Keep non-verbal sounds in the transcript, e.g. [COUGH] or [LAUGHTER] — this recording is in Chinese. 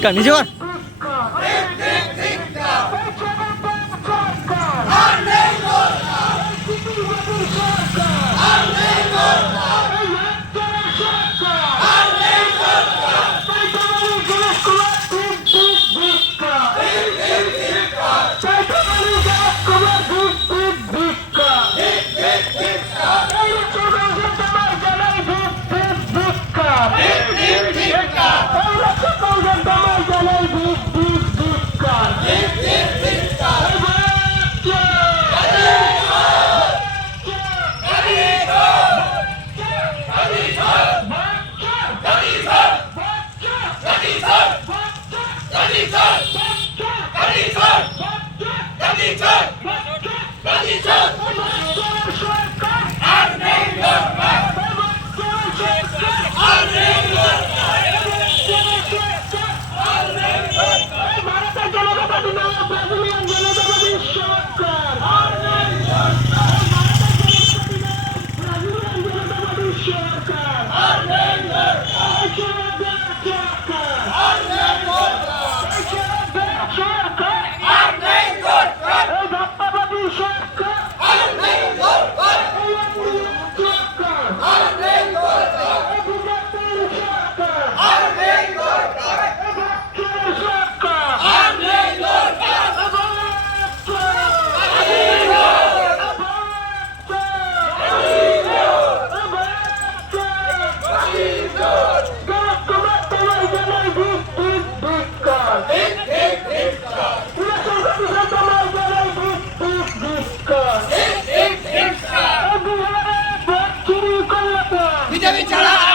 赶紧去问 Pakistan! か [LAUGHS] ら